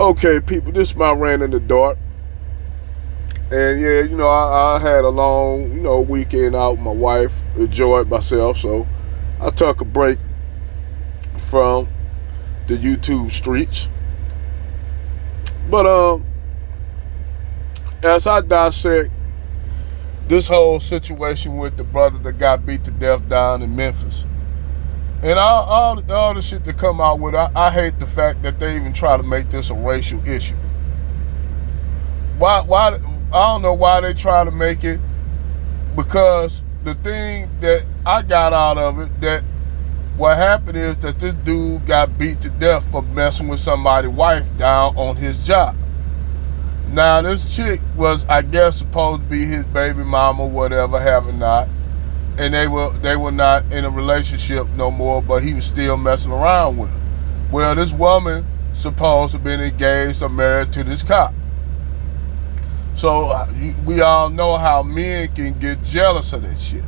Okay, people, this is my rant in the dark. And yeah, I had a long, weekend out with my wife, enjoyed myself. So I took a break from the YouTube streets. But as I dissect this whole situation with the brother that got beat to death down in Memphis, and all the shit that come out with, I hate the fact that they even try to make this a racial issue. Why? I don't know why they try to make it, because the thing that I got out of it, that what happened is that this dude got beat to death for messing with somebody's wife down on his job. Now this chick was, I guess, supposed to be his baby mama, whatever, have or not, and they were not in a relationship no more, but he was still messing around with her. Well, this woman supposed to have been engaged or married to this cop. So we all know how men can get jealous of that shit.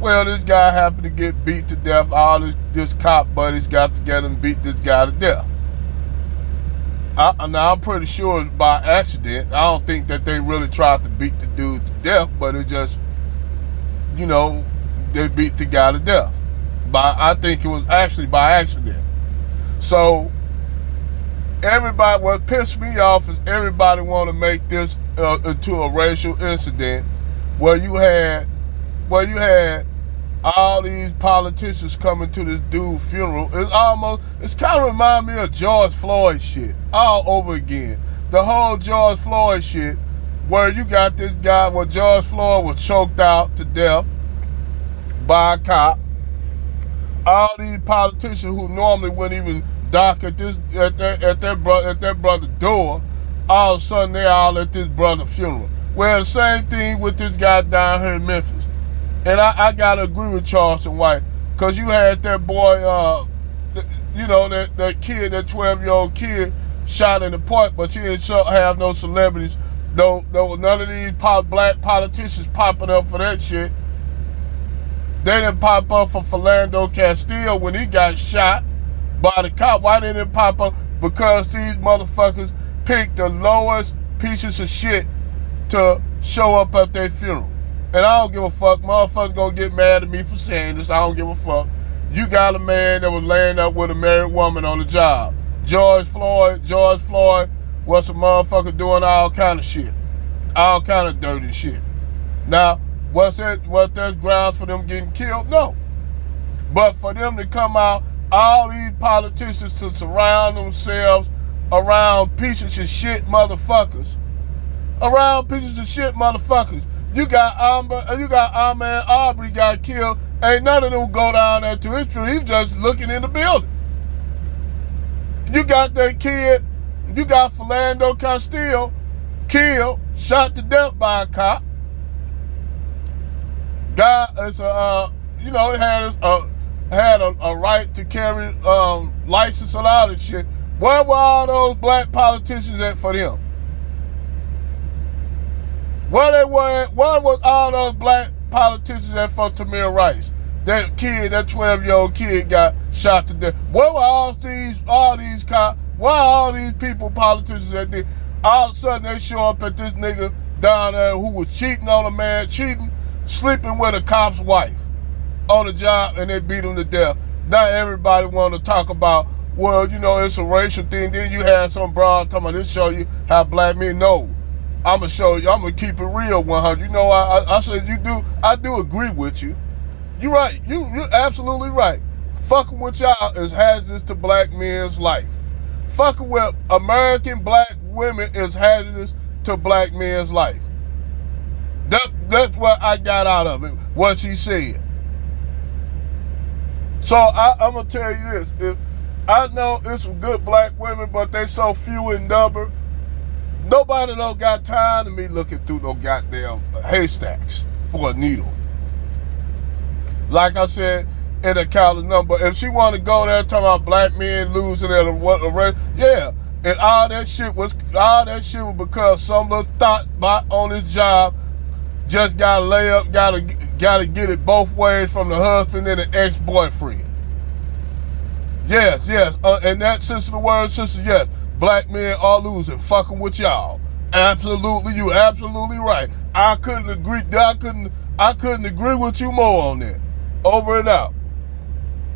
Well, this guy happened to get beat to death. All this cop buddies got together and beat this guy to death. Now, I'm pretty sure it's by accident. I don't think that they really tried to beat the dude to death, but it just, they beat the guy to death. I think it was actually by accident. So, what pissed me off is everybody want to make this into a racial incident where you had all these politicians coming to this dude's funeral. It's kind of remind me of George Floyd shit all over again. The whole George Floyd shit, where you got this guy where George Floyd was choked out to death by a cop. All these politicians who normally wouldn't even dock at their brother's door, all of a sudden they all at this brother's funeral. Well, the same thing with this guy down here in Memphis. And I gotta agree with Charleston White, because you had that boy, that kid, that 12-year-old kid shot in the park, but you didn't have no celebrities, none of these black politicians popping up for that shit. They didn't pop up for Philando Castile when he got shot by the cop. Why didn't it pop up? Because these motherfuckers picked the lowest pieces of shit to show up at their funeral. And I don't give a fuck. Motherfuckers gonna get mad at me for saying this. I don't give a fuck. You got a man that was laying up with a married woman on the job. George Floyd was a motherfucker doing all kind of shit. All kind of dirty shit. Now, was that grounds for them getting killed? No. But for them to come out, all these politicians to surround themselves around pieces of shit motherfuckers. You got Ahmaud Arbery got killed. Ain't none of them go down there to his funeral. He just looking in the building. You got that kid. You got Philando Castile killed, shot to death by a cop. Guy is had a right to carry license and all this shit. Where were all those black politicians at for them? Where was all those black politicians at for Tamir Rice? That 12-year-old kid got shot to death. Where were all these cops? Why all these politicians at there? All of a sudden they show up at this nigga down there who was cheating on a man, sleeping with a cop's wife on the job, and they beat him to death. Now everybody want to talk about, well, it's a racial thing. Then you had some broad talking about this, show you how black men know. I'm gonna show you. I'm gonna keep it real, 100. I said you do. I do agree with you. You're right. You're absolutely right. Fucking with y'all is hazardous to black men's life. Fucking with American black women is hazardous to black men's life. That's what I got out of it. What she said. So I'm gonna tell you this. I know it's some good black women, but they so few in number. Nobody don't got time to me looking through no goddamn haystacks for a needle. Like I said in the calendar number, if she want to go there talking about black men losing at a race, yeah, and all that shit was because some little thought bot on his job just gotta lay up, gotta get it both ways from the husband and the ex-boyfriend. Yes, in that sense of the word, sister, yes. black men are losing fucking with y'all. Absolutely, you absolutely right. I couldn't agree with you more on that. Over and out.